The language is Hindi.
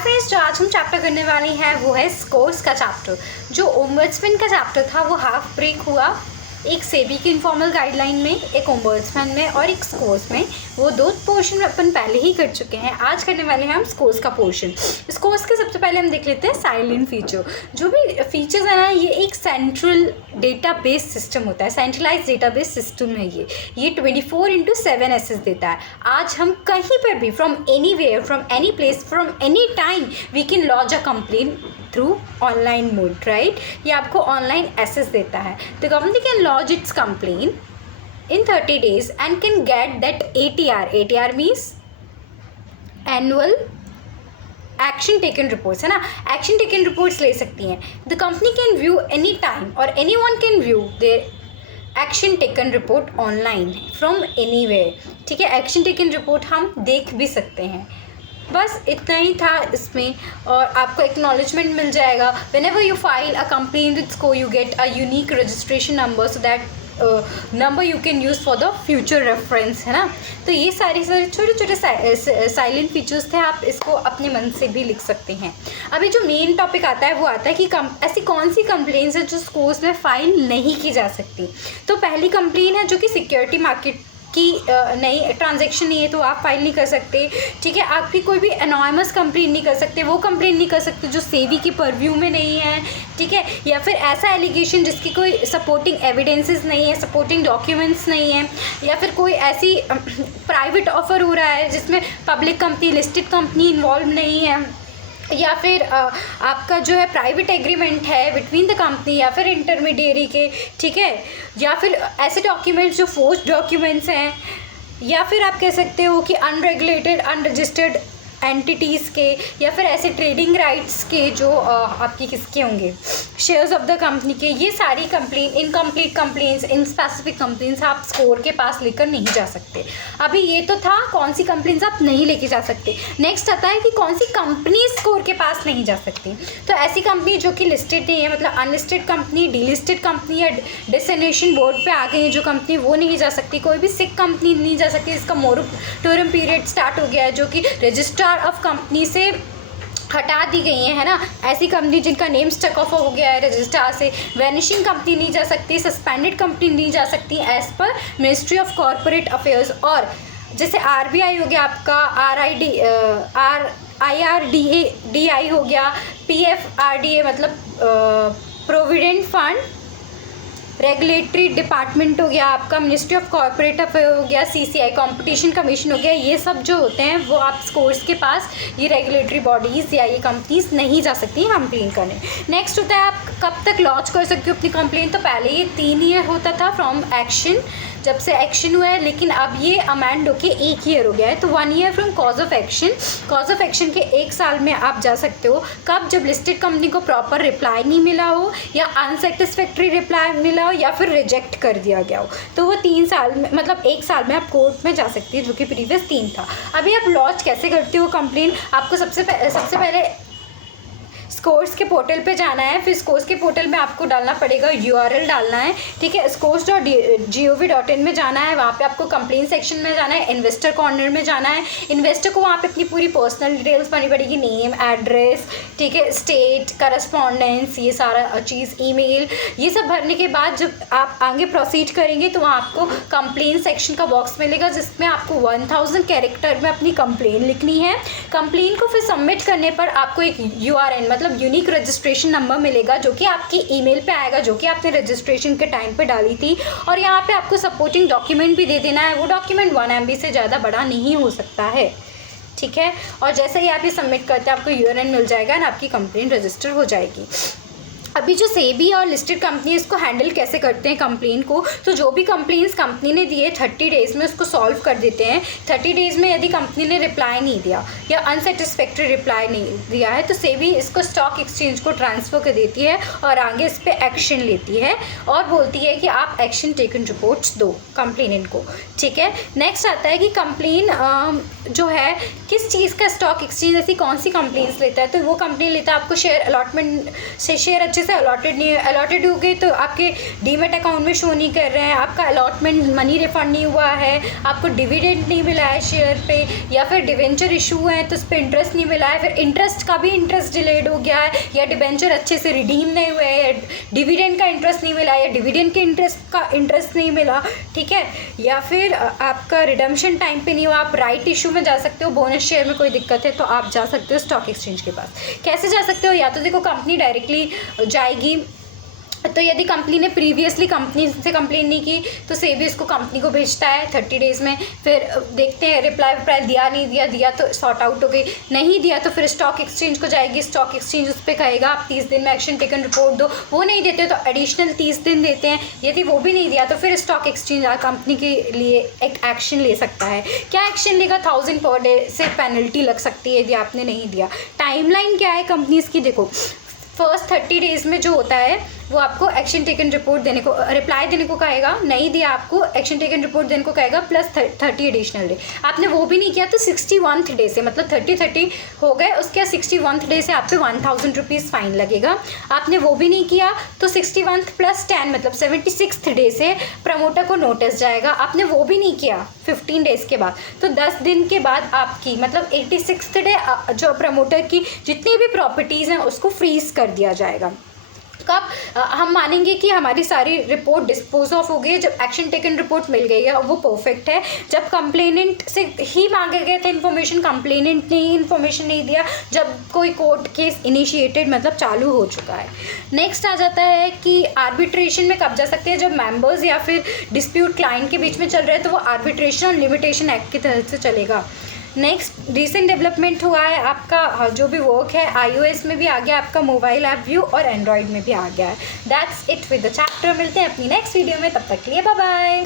फ्रेंड्स, जो आज हम चैप्टर करने वाले हैं वो है स्कोर्स का चैप्टर। जो ओम्बड्समैन का चैप्टर था वो हाफ ब्रेक हुआ, एक सेबी की इनफॉर्मल गाइडलाइन में, एक ओम्बड्समैन में और एक स्कोर्स में। वो दो पोर्शन अपन पहले ही कर चुके हैं। आज करने वाले हैं हम स्कोर्स का पोर्शन। स्कोर्स के सबसे पहले हम देख लेते हैं साइलेंट फीचर। जो भी फीचर्स है ना, ये एक सेंट्रल डेटाबेस सिस्टम होता है, सेंट्रलाइज डेटाबेस सिस्टम है ये 24/7 एक्सेस देता है। आज हम कहीं पर भी from anywhere, from any place, from any time we can launch a complain through online mode, right. ये आपको ऑनलाइन एक्सेस देता है। The company can launch its complain in 30 days and can get that ATR means annual action taken reports, है ना। action taken reports ले सकती हैं। the company can view any time or anyone can view their action taken report online from anywhere, ठीक है। action taken report हम देख भी सकते हैं। बस इतना ही था इसमें, और आपको एक्नॉलेजमेंट मिल जाएगा। whenever you file a complaint with SCO you get a unique registration number so that number you can use for the future reference, है ना। तो ये सारे छोटे छोटे साइलेंट फीचर्स थे, आप इसको अपने मन से भी लिख सकते हैं। अभी जो मेन टॉपिक आता है वो आता है कि ऐसी कौन सी कंप्लेंट्स है जो स्कोर्स में फ़ाइल नहीं की जा सकती। तो पहली कंप्लेन है जो कि सिक्योरिटी मार्केट की नई ट्रांजैक्शन नहीं है तो आप फाइल नहीं कर सकते, ठीक है। आपकी कोई भी एनॉनिमस कंप्लेन नहीं कर सकते, वो कंप्लेन नहीं कर सकते जो सेबी के परव्यू में नहीं है, ठीक है। या फिर ऐसा एलिगेशन जिसकी कोई सपोर्टिंग एविडेंसेस नहीं है, सपोर्टिंग डॉक्यूमेंट्स नहीं है, या फिर कोई ऐसी प्राइवेट ऑफर हो रहा है जिसमें public company, listed company involve नहीं है, या फिर आपका जो है प्राइवेट एग्रीमेंट है बिटवीन द कंपनी या फिर इंटरमीडिएरी के, ठीक है। या फिर ऐसे डॉक्यूमेंट्स जो फोर्स्ड डॉक्यूमेंट्स हैं, या फिर आप कह सकते हो कि अनरेगुलेटेड अनरजिस्टर्ड एंटिटीज़ के, या फिर ऐसे ट्रेडिंग राइट्स के जो आपकी किसके होंगे, शेयर्स ऑफ द कंपनी के। ये सारी complain, incomplete complaints, in specific complaints आप स्कोर के पास लेकर नहीं जा सकते। अभी ये तो था कौन सी कंप्लेंट्स आप नहीं लेके जा सकते। नेक्स्ट आता है कि कौन सी कंपनी स्कोर के पास नहीं जा सकती। तो ऐसी कंपनी जो कि लिस्टेड नहीं है, मतलब अनलिस्टेड कंपनी, डीलिस्टेड कंपनी या डेस्टिनेशन बोर्ड पे आ गई है जो कंपनी, वो नहीं जा सकती। कोई भी सिक कंपनी नहीं जा सकती जिसका मोरेटोरियम पीरियड स्टार्ट हो गया है, जो कि रजिस्ट्रार ऑफ कंपनी से हटा दी गई है ना। ऐसी कंपनी जिनका नेम स्टक ऑफ हो गया है रजिस्ट्रार से। वैनिशिंग कंपनी नहीं जा सकती, सस्पेंडेड कंपनी नहीं जा सकती as per ministry of corporate affairs. और जैसे आरबीआई हो गया आपका, IRDAI हो गया, PFRDA मतलब प्रोविडेंट फंड रेगुलेटरी डिपार्टमेंट हो गया आपका, मिनिस्ट्री ऑफ कॉर्पोरेट अफेयर हो गया, CCI कंपटीशन कमीशन हो गया। ये सब जो होते हैं वो आप स्कोर्स के पास, ये रेगुलेटरी बॉडीज़ या ये कंपनीज नहीं जा सकती हैं कंप्लेन करने। नेक्स्ट होता है आप कब तक लॉन्च कर सकते हो अपनी कंप्लेन। तो पहले ये 3 ईयर होता था फ्रॉम एक्शन, जब से एक्शन हुआ है, लेकिन अब ये अमेंड होके 1 ईयर हो गया है। तो 1 year from cause of action, cause of action के 1 साल में आप जा सकते हो। कब? जब लिस्टेड कंपनी को प्रॉपर रिप्लाई नहीं मिला हो, या अनसेटिस्फैक्ट्री रिप्लाई मिला हो, या फिर रिजेक्ट कर दिया गया हो। तो वो 3 साल में, मतलब 1 साल में आप कोर्ट में जा सकती है, जो कि प्रीवियस 3 था। अभी आप लॉन्च कैसे करते हो कंप्लेन? आपको सबसे पहले स्कोर्स के पोर्टल पे जाना है। फिर स्कोर्स के पोर्टल में आपको डालना पड़ेगा, URL डालना है, ठीक है। scores.gov.in में जाना है, वहाँ पे आपको कंप्लेन सेक्शन में जाना है, इन्वेस्टर कॉर्नर में जाना है। इन्वेस्टर को वहाँ पे अपनी पूरी पर्सनल डिटेल्स भरनी पड़ेगी, नेम, एड्रेस, ठीक है, स्टेट, करस्पॉन्डेंस, ये सारा चीज़, ईमेल, ये सब भरने के बाद जब आप आगे प्रोसीड करेंगे तो वहाँ आपको कंप्लेन सेक्शन का बॉक्स मिलेगा जिसमें आपको 1000 कैरेक्टर में अपनी कंप्लेन लिखनी है। कंप्लेन को फिर सबमिट करने पर आपको एक URN मतलब यूनिक रजिस्ट्रेशन नंबर मिलेगा, जो कि आपकी ईमेल पे आएगा, जो कि आपने रजिस्ट्रेशन के टाइम पे डाली थी। और यहाँ पे आपको सपोर्टिंग डॉक्यूमेंट भी दे देना है। वो डॉक्यूमेंट 1 MB से ज़्यादा बड़ा नहीं हो सकता है, ठीक है। और जैसे ही आप ये सबमिट करते हैं आपको URN मिल जाएगा और आपकी कंप्लेन रजिस्टर हो जाएगी। अभी जो सेबी और लिस्टेड कंपनी इसको हैंडल कैसे करते हैं कंप्लेन को, तो जो भी कंप्लेंट्स कंपनी ने दिए 30 डेज़ में उसको सॉल्व कर देते हैं। 30 डेज़ में यदि कंपनी ने रिप्लाई नहीं दिया या अनसेटिस्फैक्ट्री रिप्लाई नहीं दिया है तो सेबी इसको स्टॉक एक्सचेंज को ट्रांसफ़र कर देती है और आगे इस पर एक्शन लेती है और बोलती है कि आप एक्शन टेकन रिपोर्ट्स दो कंप्लेनेंट को, ठीक है। नेक्स्ट आता है कि कंप्लेन जो है किस चीज़ का स्टॉक एक्सचेंज ऐसी कौन सी कंप्लेंट्स लेता है। तो वो कंप्लेन लेता है आपको शेयर अलॉटमेंट से, शेयर अच्छे से अलॉटेड नहीं है, अलॉटेड हो गए तो आपके डीमेट अकाउंट में शो नहीं कर रहे हैं, आपका अलॉटमेंट मनी रिफंड नहीं हुआ है, आपको डिविडेंड नहीं मिला है शेयर पे, या फिर डिवेंचर इशू है तो उस पर इंटरेस्ट नहीं मिला है, फिर इंटरेस्ट का भी इंटरेस्ट डिलेड हो गया है, या डिवेंचर अच्छे से रिडीम नहीं हुए है, डिविडेंड का इंटरेस्ट नहीं मिला, या डिविडेंड के इंटरेस्ट का इंटरेस्ट नहीं मिला, ठीक है, या फिर आपका रिडम्पशन टाइम पे नहीं हुआ, आप राइट इशू में जा सकते हो, बोनस शेयर में कोई दिक्कत है तो आप जा सकते हो स्टॉक एक्सचेंज के पास। कैसे जा सकते हो? या तो देखो कंपनी डायरेक्टली जाएगी, तो यदि कंपनी ने प्रीवियसली कंपनी से कंप्लेन नहीं की तो सेबी उसको कंपनी को भेजता है 30 डेज़ में, फिर देखते हैं रिप्लाई दिया नहीं दिया, दिया तो सॉर्ट आउट हो गई, नहीं दिया तो फिर स्टॉक एक्सचेंज को जाएगी, स्टॉक एक्सचेंज उस पर कहेगा आप 30 दिन में एक्शन टेकन रिपोर्ट दो, वो नहीं देते तो एडिशनल 30 दिन देते हैं, यदि वो भी नहीं दिया तो फिर स्टॉक एक्सचेंज कंपनी के लिए एक एक्शन ले सकता है। क्या एक्शन लेगा? 1000 पर डे से पेनल्टी लग सकती है यदि आपने नहीं दिया। टाइमलाइन क्या है कंपनीज की? देखो फर्स्ट 30 डेज़ में जो होता है वो आपको एक्शन टेकन रिपोर्ट देने को, रिप्लाई देने को कहेगा, नहीं दिया आपको एक्शन टेकन रिपोर्ट देने को कहेगा प्लस 30 एडिशनल डे। आपने वो भी नहीं किया तो 61th डे से, मतलब 30 हो गए, उसके 61th डे से आप पे 1000 रुपीज़ फाइन लगेगा। आपने वो भी नहीं किया तो 61th प्लस 10 मतलब 76th डे से प्रमोटर को नोटिस जाएगा। आपने वो भी नहीं किया 15 डेज़ के बाद तो 10 दिन के बाद आपकी मतलब 86th डे जो प्रमोटर की जितनी भी प्रॉपर्टीज़ हैं उसको फ्रीज़ कर दिया जाएगा। कब हम मानेंगे कि हमारी सारी रिपोर्ट डिस्पोज ऑफ हो गई है? जब एक्शन टेकन रिपोर्ट मिल गई है और वो परफेक्ट है, जब कंप्लेनेंट से ही मांगे गए थे इन्फॉर्मेशन, कंप्लेनेंट ने ही इन्फॉर्मेशन नहीं दिया, जब कोई कोर्ट केस इनिशिएटेड मतलब चालू हो चुका है। नेक्स्ट आ जाता है कि आर्बिट्रेशन में कब जा सकते हैं? जब मेंबर्स या फिर डिस्प्यूट क्लाइंट के बीच में चल रहे हैं तो वो आर्बिट्रेशन और लिमिटेशन एक्ट की तहत से चलेगा। नेक्स्ट रिसेंट डेवलपमेंट हुआ है आपका जो भी वर्क है iOS में भी आ गया, आपका मोबाइल ऐप व्यू और एंड्रॉयड में भी आ गया है। That's it with the chapter. मिलते हैं अपनी नेक्स्ट वीडियो में, तब तक के लिए बाय बाय।